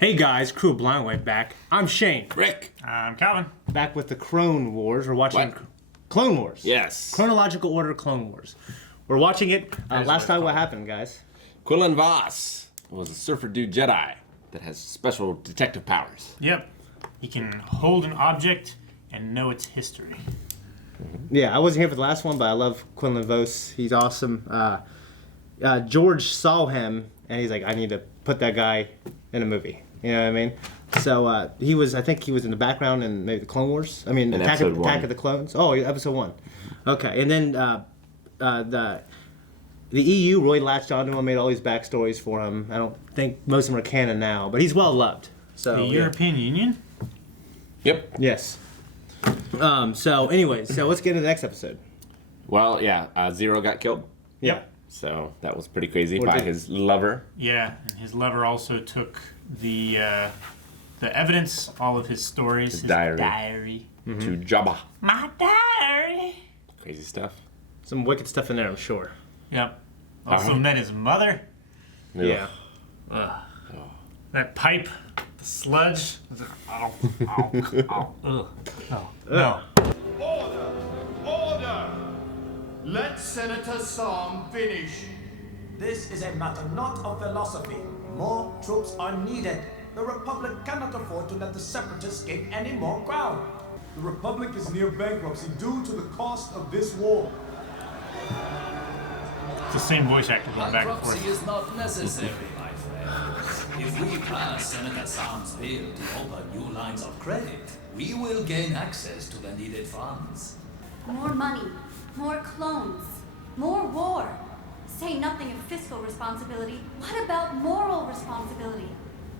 Hey guys, Crew Blind Way back. I'm Shane. Rick. I'm Calvin. Back with the Clone Wars. We're watching Clone Wars. Yes. Chronological Order Clone Wars. We're watching it. Last night, what happened, guys? Quillen Vos was a surfer dude Jedi that has special detective powers. Yep. He can hold an object and know its history. Yeah, I wasn't here for the last one, but I love Quinlan Vos. He's awesome. George saw him, and he's like, I need to put that guy in a movie. You know what I mean? So I think he was in the background in maybe the Clone Wars. I mean, Attack of the Clones. Oh, episode 1. Okay, and then the EU really latched onto him, made all these backstories for him. I don't think most of them are canon now, but he's well loved. So The European Union? Yep. Yes. So anyways, let's get into the next episode. Well, yeah, Zero got killed. Yep. So that was pretty crazy by his lover. Yeah, and his lover also took the evidence, all of his stories, his diary. To Jabba. My diary. Crazy stuff. Some wicked stuff in there, I'm sure. Yep. Also met his mother. Yeah. That pipe, the sludge. No. Order! Let Senator Psalm finish. This is a matter not of philosophy. More troops are needed. The Republic cannot afford to let the Separatists gain any more ground. The Republic is near bankruptcy due to the cost of this war. It's the same voice actor going back and Bankruptcy forth. is not necessary, my friend. If we pass Senator Psalm's bill to open new lines of credit, we will gain access to the needed funds. More money, more clones, more war. Say nothing of fiscal responsibility. What about moral responsibility?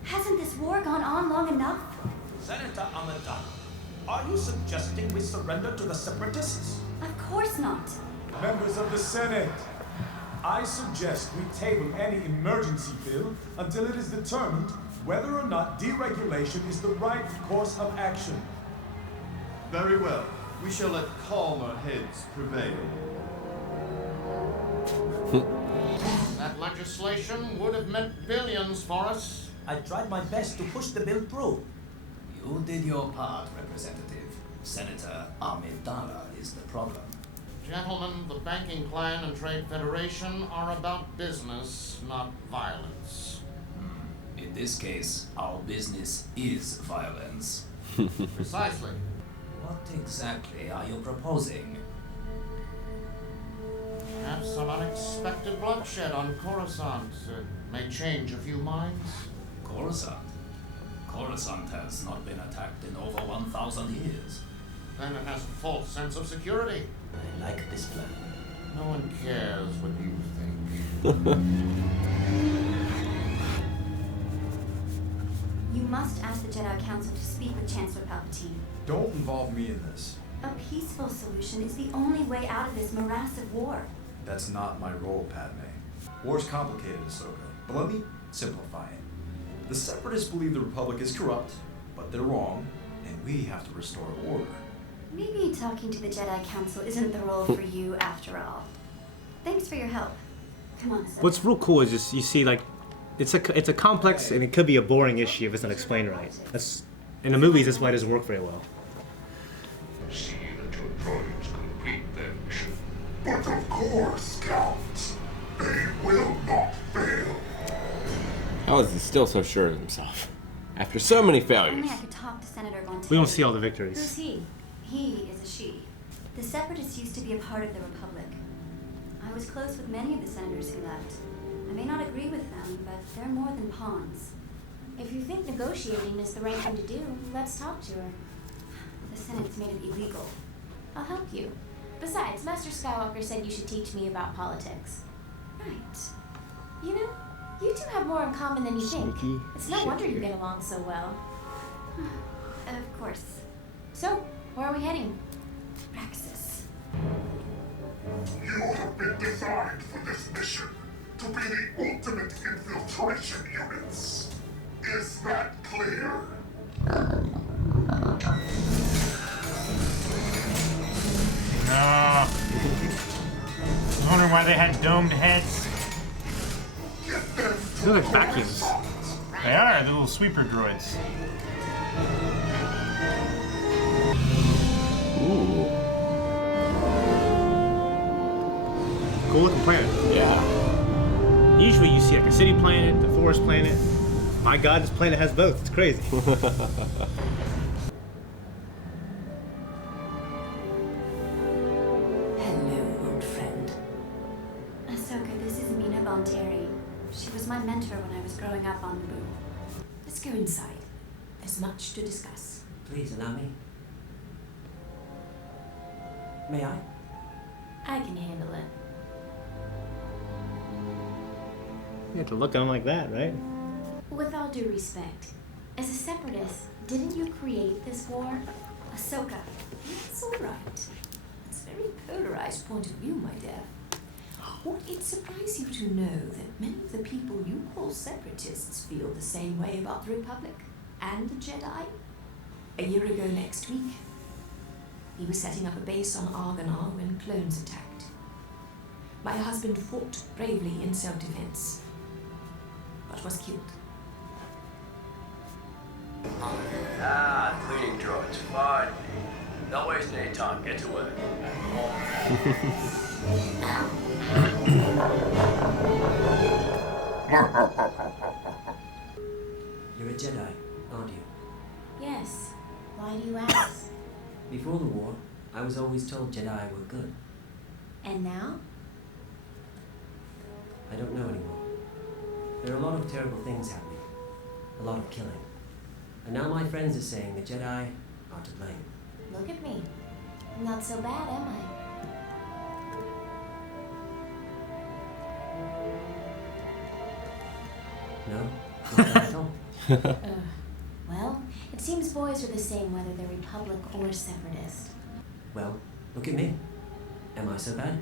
Hasn't this war gone on long enough? Senator Amidala, are you suggesting we surrender to the Separatists? Of course not. Members of the Senate, I suggest we table any emergency bill until it is determined whether or not deregulation is the right course of action. Very well. We shall let calmer heads prevail. That legislation would have meant billions for us. I tried my best to push the bill through. You did your part, Representative. Senator Amidala is the problem. Gentlemen, the banking clan and trade federation are about business, not violence. In this case, our business is violence. Precisely. What exactly are you proposing? Have some unexpected bloodshed on Coruscant. May change a few minds. Coruscant? Coruscant has not been attacked in over 1,000 years. Then it has a false sense of security. I like this plan. No one cares what you think. You must ask the Jedi Council to speak with Chancellor Palpatine. Don't involve me in this. A peaceful solution is the only way out of this morass of war. That's not my role, Padme. War's complicated, Ahsoka, but let me simplify it. The Separatists believe the Republic is corrupt, but they're wrong, and we have to restore order. Maybe talking to the Jedi Council isn't the role for you after all. Thanks for your help. Come on, Ahsoka. What's real cool is just you see like it's a complex and it could be a boring issue if it's not explained right. That's in the movies. That's why it doesn't work very well. See that your droids complete their mission. But of course, Count, they will not fail. How is he still so sure of himself? After so many failures. Only I could talk to Senator Gontier. We don't see all the Who's victories. he? He is a she. The Separatists used to be a part of the Republic. I was close with many of the senators who left. I may not agree with them, but they're more than pawns. If you think negotiating is the right thing to do, let's talk to her. The Senate's made it illegal. I'll help you. Besides, Master Skywalker said you should teach me about politics. Right. You know, you two have more in common than you think. Sneaky It's no shit wonder you here. get along so well. Of course. So, where are we heading? Praxis. You have been designed for this mission to be the ultimate infiltration units. Is that clear? No. I was wondering why they had domed heads. Get them They're like vacuums. They are, the little sweeper droids. Ooh. Cool looking planet. Yeah. Usually you see like a city planet, a forest planet. My god, this planet has both. It's crazy. Hello, old friend. Ahsoka, this is Mina Bonteri. She was my mentor when I was growing up on Naboo. Let's go inside. There's much to discuss. Please allow me. May I? I can handle it. You have to look at him like that, right? With all due respect, as a separatist, didn't you create this war? Ahsoka. It's all right. It's a very polarized point of view, my dear. Would it surprise you to know that many of the people you call separatists feel the same way about the Republic and the Jedi? A year ago next week, he was setting up a base on Argonar when clones attacked. My husband fought bravely in self-defense, but was killed. Ah, cleaning droids, fine. Not wasting any time, get to work. You're a Jedi, aren't you? Yes. Why do you ask? Before the war, I was always told Jedi were good. And now? I don't know anymore. There are a lot of terrible things happening. A lot of killing. And now my friends are saying the Jedi are to blame. Look at me. I'm not so bad, am I? No, not that at all. Well, it seems boys are the same whether they're Republic or Separatist. Well, look at me. Am I so bad?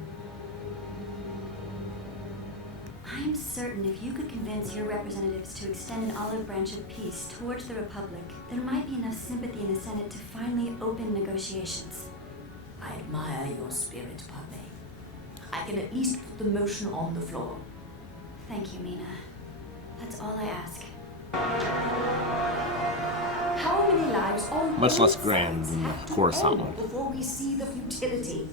I'm certain if you could convince your representatives to extend an olive branch of peace towards the Republic, there might be enough sympathy in the Senate to finally open negotiations. I admire your spirit, Padme. I can at least put the motion on the floor. Thank you, Mina. That's all I ask. How many lives on Much both less grand sides than have to Coruscant end one. before we see the futility?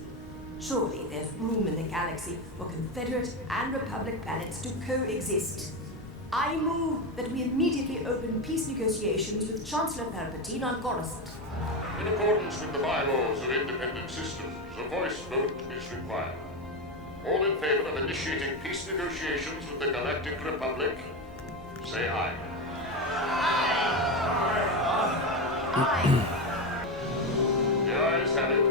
Surely there's room in the galaxy for Confederate and Republic planets to coexist. I move that we immediately open peace negotiations with Chancellor Palpatine on Coruscant. In accordance with the bylaws of independent systems, a voice vote is required. All in favor of initiating peace negotiations with the Galactic Republic, say aye. The ayes have it.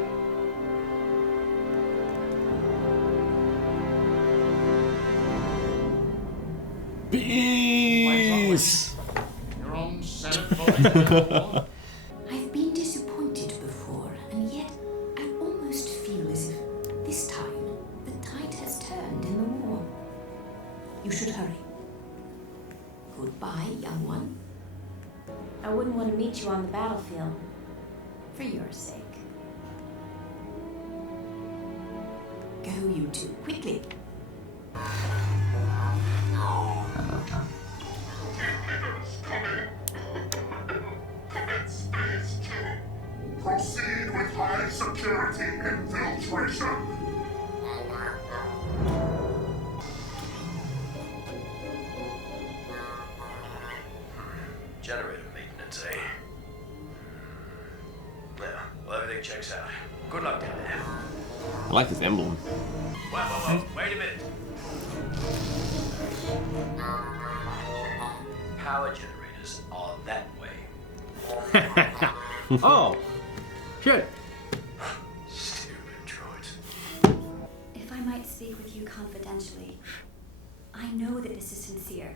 Peace! Your own Senate voting war? I've been disappointed before, and yet I almost feel as if this time the tide has turned in the war. You should hurry. Goodbye, young one. I wouldn't want to meet you on the battlefield. For your sake. Go, you two, quickly. Leaders coming. Commence phase 2. Proceed with high security infiltration. Generator maintenance, eh? Yeah, well, everything checks out. Good luck down there. I like his emblem. Whoa, wait a minute. Power generators are that way. Oh, shit. Stupid droids. If I might speak with you confidentially, I know that this is sincere.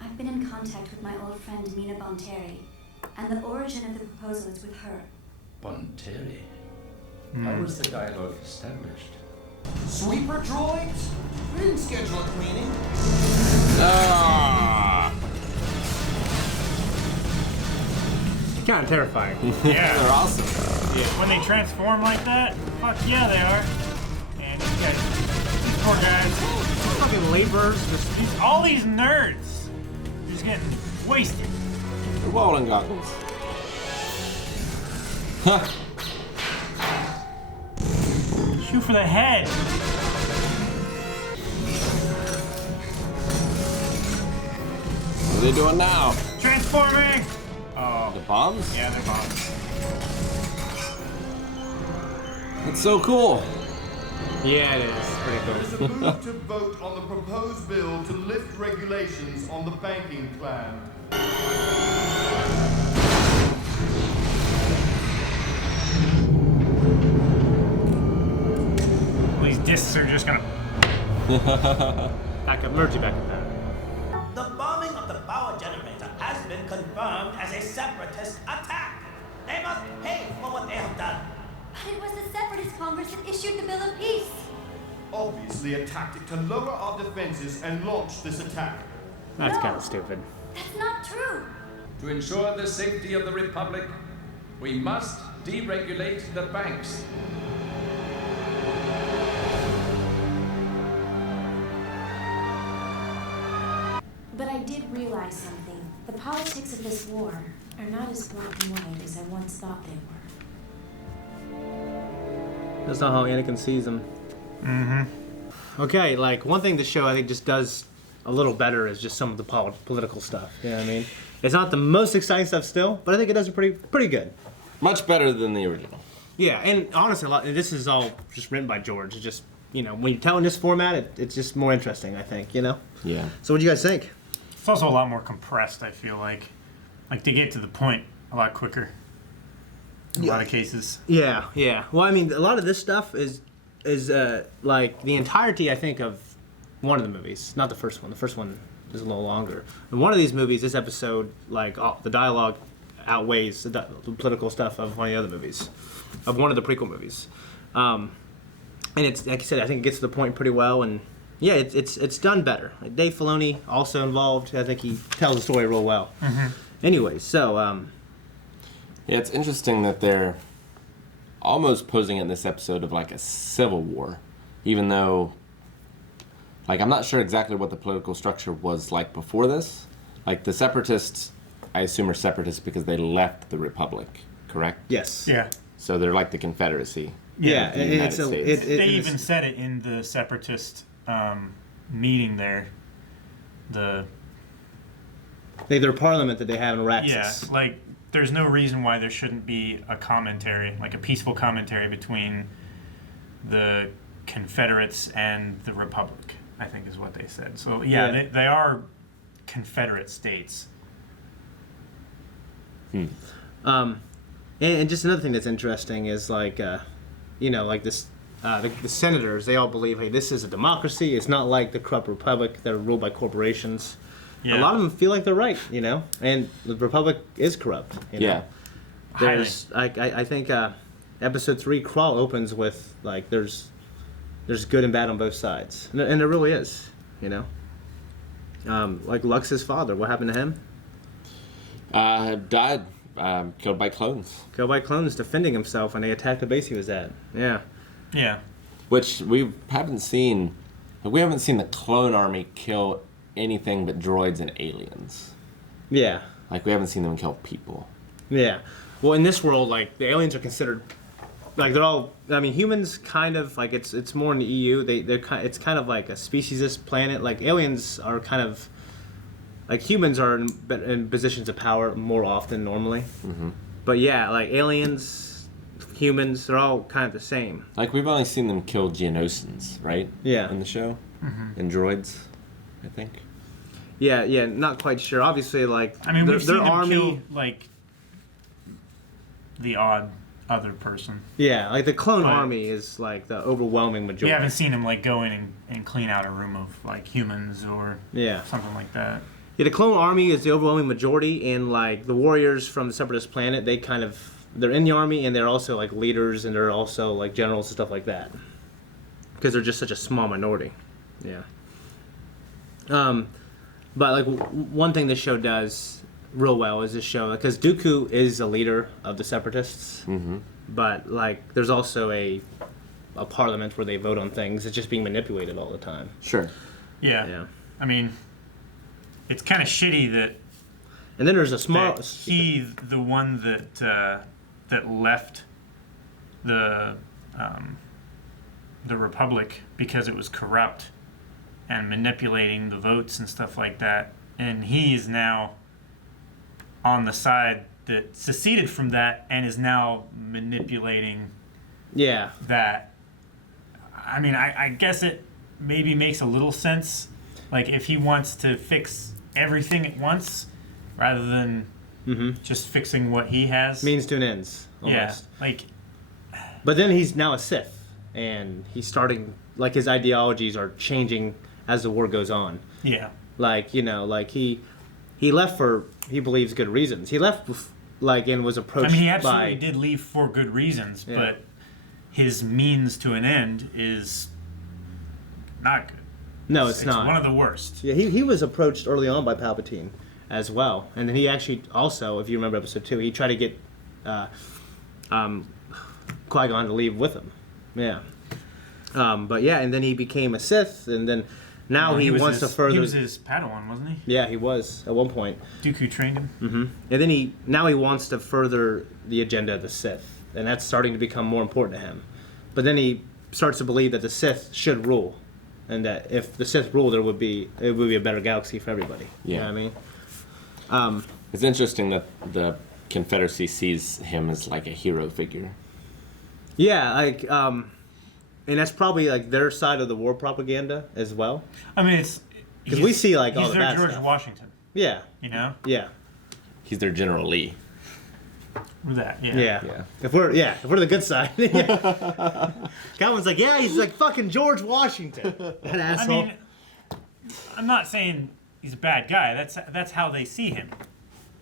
I've been in contact with my old friend Mina Bonteri, and the origin of the proposal is with her. Bonteri? How was the dialogue established? Sweeper droids? We didn't schedule a cleaning. Kind of terrifying. Yeah. They're awesome. Yeah. When they transform like that, fuck yeah, they are. And these guys, these poor guys, Fucking laborers. all these nerds, just getting wasted. The bowling goggles. Huh. Shoot for the head. What are they doing now? Transforming! Oh. The bombs? Yeah, they're bombs. That's so cool. Yeah, it is. Pretty cool. There's a move to vote on the proposed bill to lift regulations on the banking plan. These discs are just gonna... Back up, merge it back up there. The bombing of the power generator has been confirmed as a separatist attack. They must pay for what they have done. But it was the Separatist Congress that issued the Bill of Peace. Obviously a tactic to lower our defenses and launch this attack. That's kind of stupid. That's not true. To ensure the safety of the Republic, we must deregulate the banks. But I did realize something. The politics of this war are not as black and white as I once thought they were. That's not how Anakin sees them. Okay, like one thing the show I think just does a little better is just some of the political stuff. You know what I mean? It's not the most exciting stuff still, but I think it does it pretty good. Much better than the original. Yeah, and honestly, this is all just written by George. It's just, you know, when you tell in this format, it's just more interesting, I think, you know? Yeah. So what do you guys think? It's also a lot more compressed, I feel like. Like, they get to the point a lot quicker. In a lot of cases. Yeah, yeah. Well, I mean, a lot of this stuff is like the entirety, I think, of one of the movies. Not the first one. The first one is a little longer. In one of these movies, this episode, like, the dialogue outweighs the political stuff of one of the other movies, of one of the prequel movies. And it's, like I said, I think it gets to the point pretty well, and yeah, it's done better. Dave Filoni also involved. I think he tells the story real well. Anyway, so yeah, it's interesting that they're almost posing in this episode of like a civil war, even though, like, I'm not sure exactly what the political structure was like before this. Like, the Separatists, I assume, are Separatists because they left the Republic, correct? Yes. Yeah. So they're like the Confederacy. Yeah, the United States. They even said it in the Separatist meeting there. Their parliament that they have in Araxis. Yeah, like, there's no reason why there shouldn't be a commentary, like a peaceful commentary between the Confederates and the Republic, I think is what they said. So, yeah. They are Confederate states. And just another thing that's interesting is, like, you know, like this, the senators, they all believe, hey, this is a democracy. It's not like the corrupt republic that are ruled by corporations. Yeah. A lot of them feel like they're right, you know, and the republic is corrupt. You know? Yeah. There's, I think, episode 3, Crawl, opens with, like, there's good and bad on both sides, and there really is, you know. Like Lux's father, what happened to him? Died. Killed by clones. Killed by clones defending himself when they attacked the base he was at. Yeah. Yeah. Which we haven't seen. We haven't seen the clone army kill anything but droids and aliens. Yeah. Like, we haven't seen them kill people. Yeah. Well, in this world, like, the aliens are considered, like, they're all, I mean, humans kind of, like, it's more in the EU. It's kind of like a speciesist planet. Like, aliens are kind of, like, humans are in positions of power more often normally. But yeah, like, aliens, humans, they're all kind of the same. Like, we've only seen them kill Geonosians, right? Yeah. In the show? And droids, I think. Yeah, not quite sure. Obviously, like, I mean, we've seen them army kill, like, the odd other person. Yeah, like, the clone army is, like, the overwhelming majority. We haven't seen him, like, go in and clean out a room of, like, humans or something like that. Yeah, the clone army is the overwhelming majority, and, like, the warriors from the Separatist planet, they're in the army, and they're also, like, leaders, and they're also, like, generals and stuff like that. Because they're just such a small minority. Yeah. But, like, one thing this show does real well is this show, because Dooku is a leader of the Separatists, but, like, there's also a parliament where they vote on things. It's just being manipulated all the time. Sure. Yeah. I mean, it's kind of shitty that And then there's a small. The one that left the Republic because it was corrupt and manipulating the votes and stuff like that, and he is now on the side that seceded from that and is now manipulating. Yeah. That. I mean, I guess it maybe makes a little sense, like if he wants to fix everything at once rather than just fixing what he has. Means to an ends. Almost. Yeah, like. But then he's now a Sith, and he's starting, like, his ideologies are changing as the war goes on. Yeah. Like, you know, like he left for, he believes, good reasons. He left, like, and was approached by... I mean, he absolutely did leave for good reasons, but his means to an end is not good. No, it's not. It's one of the worst. Yeah, he was approached early on by Palpatine as well. And then he actually also, if you remember episode 2, he tried to get Qui-Gon to leave with him. Yeah. But yeah, and then he became a Sith, and then now he wants to further... He was his Padawan, wasn't he? Yeah, he was at one point. Dooku trained him. Mm-hmm. And then he wants to further the agenda of the Sith, and that's starting to become more important to him. But then he starts to believe that the Sith should rule, and that if the Sith rule, it would be a better galaxy for everybody. Yeah. You know what I mean? It's interesting that the Confederacy sees him as like a hero figure. Yeah, like, and that's probably like their side of the war propaganda as well. I mean, it's because we see like all he's the their bad George stuff. Washington. Yeah. You know. Yeah. He's their General Lee. That. Yeah. Yeah. If we're the good side. Calvin's like, yeah, he's like fucking George Washington. That asshole. I mean, I'm not saying he's a bad guy. That's how they see him.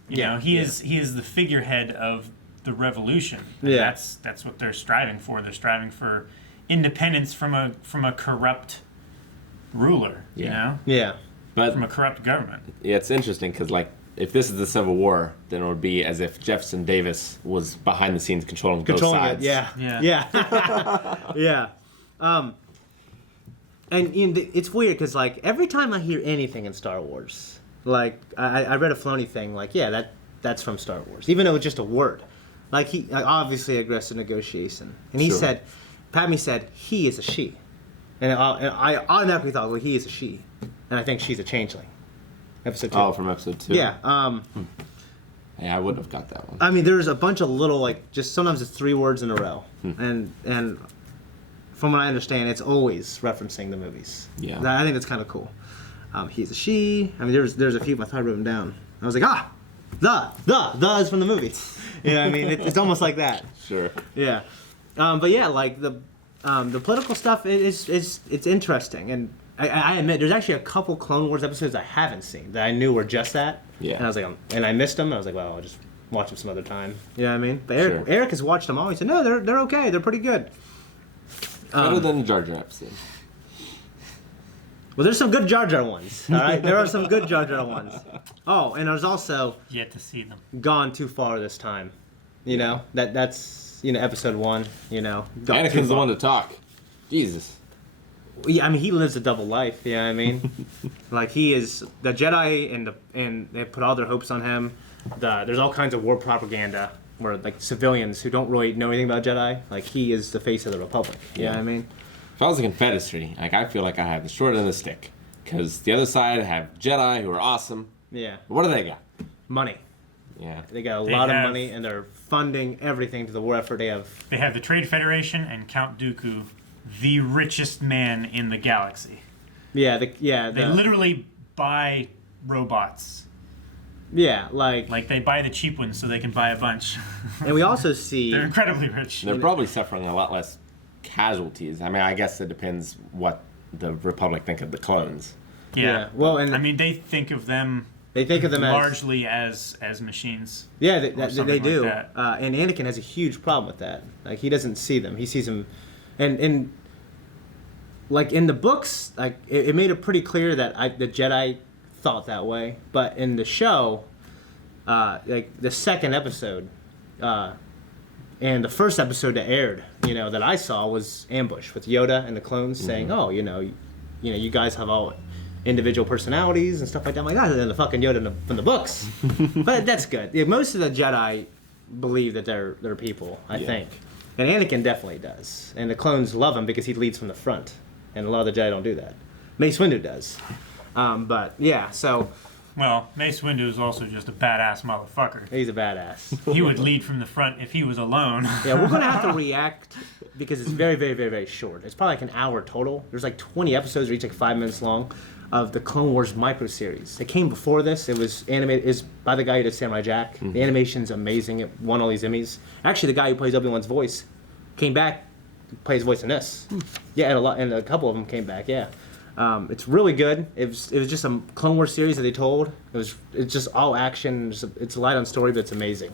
You know, he is the figurehead of the revolution. And that's what they're striving for. They're striving for independence from a corrupt ruler. You know. Yeah. But from a corrupt government. Yeah, it's interesting because like if this is the Civil War, then it would be as if Jefferson Davis was behind the scenes controlling both sides. It. Yeah. And it's weird because like every time I hear anything in Star Wars, like I read a Filoni thing, like that's from Star Wars, even though it's just a word. Like he obviously aggressive negotiation, and he said, Padme said he is a she, and I automatically thought, well, he is a she, and I think she's a changeling. Episode 2. Oh, from episode 2. Yeah. Yeah, I wouldn't have got that one. I mean, there's a bunch of little like just sometimes it's 3 words in a row, and from what I understand, it's always referencing the movies. Yeah. I think that's kind of cool. He's a she. I mean, there's a few. I thought I wrote them down. I was like, the is from the movie. You know what I mean? It's almost like that. Sure. Yeah. But yeah, like the political stuff it's interesting, and I admit there's actually a couple Clone Wars episodes I haven't seen that I knew were just that. Yeah. And I was like, and I missed them. And I was like, well, I'll just watch them some other time. You know what I mean? But Eric has watched them all. He said, no, they're okay. They're pretty good. Better than the Jar Jar episode. Well, there's some good Jar Jar ones. All right, there are some good Jar Jar ones. Oh, and there's also yet to see them. Gone too far this time. You know that's episode 1. You know, Anakin's the one to talk. Jesus. Yeah, I mean he lives a double life. You know what I mean? Like he is the Jedi, and they put all their hopes on him. There's all kinds of war propaganda where like civilians who don't really know anything about Jedi, like he is the face of the Republic. You know what I mean? If I was a Confederacy, like I feel like I have the short end of the stick, because the other side have Jedi who are awesome. Yeah. But what do they got? Money. Yeah. They got a lot of money, and they're funding everything to the war effort. They have the Trade Federation and Count Dooku, the richest man in the galaxy. Yeah. They literally buy robots. Yeah, like they buy the cheap ones so they can buy a bunch. And we also see they're incredibly rich. They're probably suffering a lot less casualties. I mean, I guess it depends what the Republic think of the clones. Yeah. Well, and I mean, they think of them. They think of them largely as machines. Yeah, they do. Like that. And Anakin has a huge problem with that. Like he doesn't see them. He sees them, and like in the books, like it made it pretty clear that the Jedi thought that way. But in the show, like the second episode, and the first episode that aired, that I saw was Ambush with Yoda and the clones saying, "Oh, you guys have all individual personalities and stuff like that. I'm like, other than the fucking Yoda from the books. But that's good. Yeah, most of the Jedi believe that they're people, I think. And Anakin definitely does. And the clones love him because he leads from the front. And a lot of the Jedi don't do that. Mace Windu does. But yeah, so... Well, Mace Windu is also just a badass motherfucker. He's a badass. He would lead from the front if he was alone. Yeah, we're going to have to react because it's very, very, very, very short. It's probably like an hour total. There's like 20 episodes, each like 5 minutes long, of the Clone Wars micro series. It came before this. It was animated. Is by the guy who did Samurai Jack. Mm-hmm. The animation's amazing. It won all these Emmys. Actually, the guy who plays Obi-Wan's voice came back, plays voice in this. Yeah, and a couple of them came back. Yeah. It's really good. It was just a Clone Wars series that they told. It's just all action. It's light on story, but it's amazing.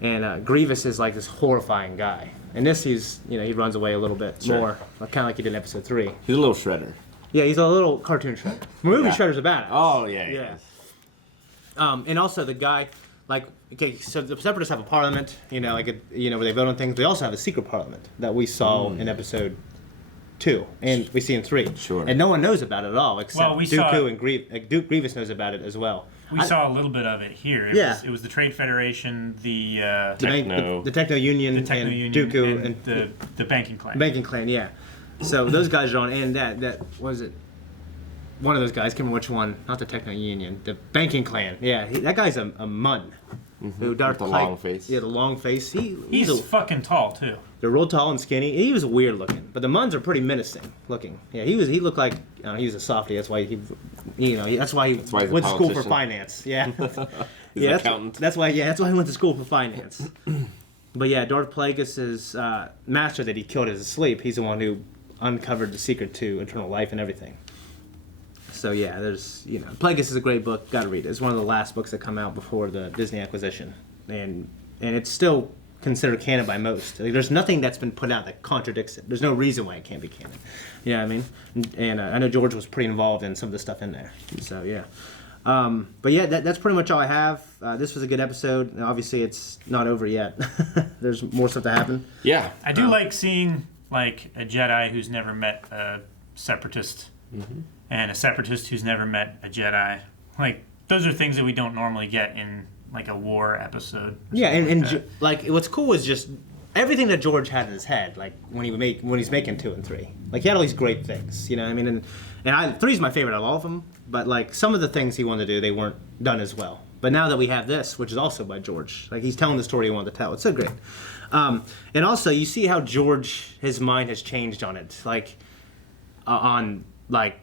And Grievous is like this horrifying guy. And this, he runs away a little bit more, kind of like he did in Episode 3. He's a little shredder. Yeah, he's a little cartoon shredder. Movie Shredder's a badass. Oh yeah. And also the guy, so the Separatists have a parliament, where they vote on things. They also have a secret parliament that we saw in Episode 2, and we see in 3. Sure. And no one knows about it at all, except Dooku and Grievous knows about it as well. We saw a little bit of it here. It was the Trade Federation, the Techno Union, and Dooku, and the Banking Clan. Banking Clan, yeah. So those guys are on, and that was it. One of those guys, can't remember which one, not the Techno Union, the Banking Clan. Yeah, that guy's a mun. Who Darth With the long face. Yeah, the long face. He's fucking tall too. They're real tall and skinny. He was weird looking, but the Muns are pretty menacing looking. Yeah, he looked like he was a softie. That's why he went to school for finance. Yeah, He's an accountant. That's why he went to school for finance. But yeah, Darth Plagueis' master that he killed in his sleep. He's the one who uncovered the secret to eternal life and everything. So yeah, there's Plagueis is a great book. Got to read it. It's one of the last books that come out before the Disney acquisition, and it's still considered canon by most. There's nothing that's been put out that contradicts it. There's no reason why it can't be canon. You know what I mean? And I know George was pretty involved in some of the stuff in there. So yeah. But yeah, that's pretty much all I have. This was a good episode. Obviously, it's not over yet. There's more stuff to happen. Yeah. I do like seeing a Jedi who's never met a Separatist. Mm-hmm. And a Separatist who's never met a Jedi. Those are things that we don't normally get in, a war episode. Yeah, and what's cool is just everything that George had in his head, when he's making 2 and 3. He had all these great things, you know what I mean? And 3's my favorite of all of them, but, some of the things he wanted to do, they weren't done as well. But now that we have this, which is also by George, he's telling the story he wanted to tell. It's so great. And also, you see how George, his mind has changed on it.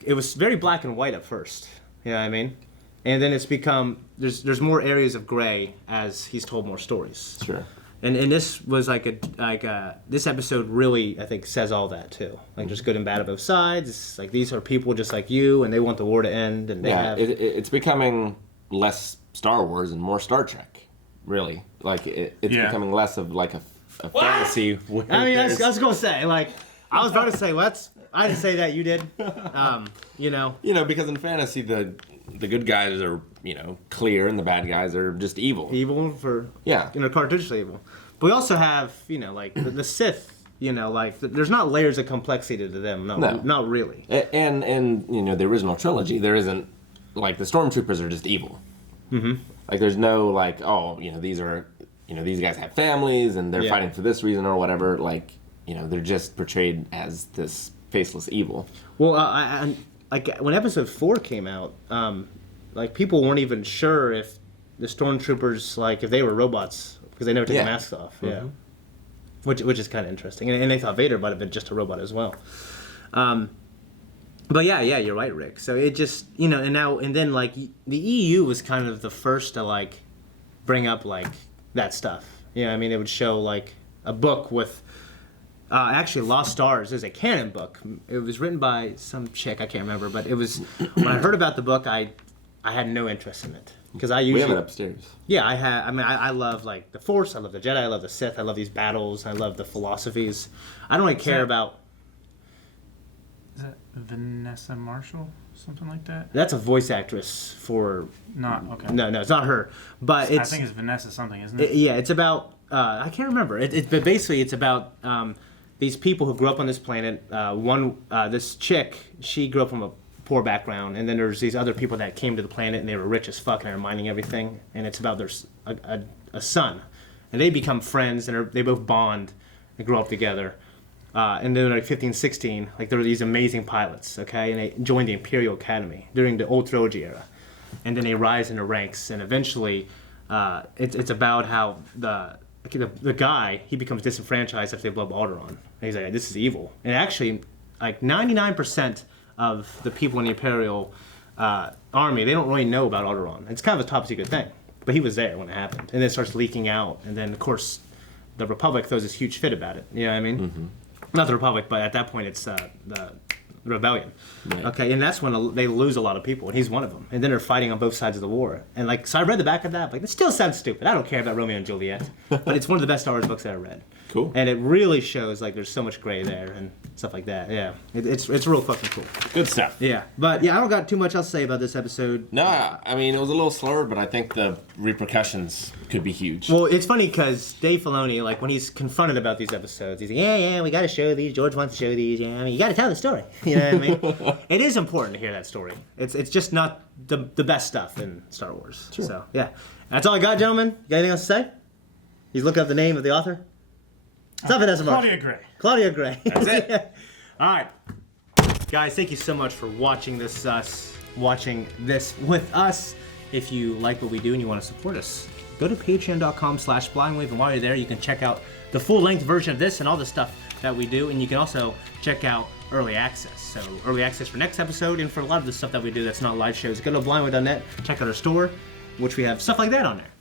It was very black and white at first, you know what I mean? And then it's become, there's more areas of gray as he's told more stories. Sure. And this was this episode really, I think, says all that too. There's good and bad of both sides. It's these are people just like you, and they want the war to end, and they have... it's becoming less Star Wars and more Star Trek, really. It's becoming less of a fantasy. I mean, I was going to say, I was about to say, I didn't say that, you did. Because in fantasy, the good guys are, clear, and the bad guys are just evil. Evil for, cartouchely evil. But we also have, the Sith, there's not layers of complexity to them. No. Not really. And the original trilogy, there isn't, the Stormtroopers are just evil. Mm-hmm. There's no, these are, these guys have families, and they're fighting for this reason or whatever, they're just portrayed as this faceless evil. Well, when Episode 4 came out, people weren't even sure if the Stormtroopers, if they were robots, because they never took the masks off. Mm-hmm. Yeah. Which is kind of interesting. And they thought Vader might have been just a robot as well. But yeah, you're right, Rick. So it just, and then the EU was kind of the first to bring up that stuff. You know, I mean, it would show a book with actually Lost Stars is a canon book. It was written by some chick, I can't remember, but it was when I heard about the book, I had no interest in it because I usually we have it upstairs. Yeah, I love the Force, I love the Jedi, I love the Sith, I love these battles, I love the philosophies. I don't really care about. Is that Vanessa Marshall? Something like that? That's a voice actress for... Not, okay. No, it's not her. But I think it's Vanessa something, isn't it? Yeah, it's about... I can't remember. But basically, it's about these people who grew up on this planet. This chick, she grew up from poor background, and then there's these other people that came to the planet and they were rich as fuck and they're mining everything, and it's about their a son, and they become friends and they both bond and grow up together. And then like 15, 16, like there were these amazing pilots, okay, and they joined the Imperial Academy during the old trilogy era, and then they rise in the ranks, and eventually, it's about how the guy, he becomes disenfranchised after they blow up Alderaan, and he's like, this is evil, and actually, like 99% of the people in the Imperial army, they don't really know about Alderaan. It's kind of a top secret thing, but he was there when it happened, and then it starts leaking out, and then of course, the Republic throws this huge fit about it. You know what I mean? Mm-hmm. Not the Republic, but at that point it's the rebellion. Right. Okay, and that's when they lose a lot of people, and he's one of them. And then they're fighting on both sides of the war. And like, so I read the back of that, like, it still sounds stupid. I don't care about Romeo and Juliet, but it's one of the best Star Wars books I ever read. Cool. And it really shows like there's so much gray there and stuff like that. Yeah, it's real fucking cool. Good stuff. Yeah, but yeah, I don't got too much else to say about this episode. No, I mean, it was a little slower, but I think the repercussions could be huge. Well, it's funny because Dave Filoni, like when he's confronted about these episodes, he's like, yeah, we got to show these. George wants to show these. Yeah, I mean, you got to tell the story. You know what I mean? It is important to hear that story. It's just not the best stuff in Star Wars. Sure. So yeah, that's all I got, gentlemen. You got anything else to say? He's looking up the name of the author. Something else about Claudia Gray. Claudia Gray. That's it. All right, guys, thank you so much for watching this with us. If you like what we do and you want to support us, go to patreon.com/blindwave, and while you're there, you can check out the full-length version of this and all the stuff that we do, and you can also check out early access. So early access for next episode and for a lot of the stuff that we do that's not live shows. Go to blindwave.net, check out our store, which we have stuff like that on there.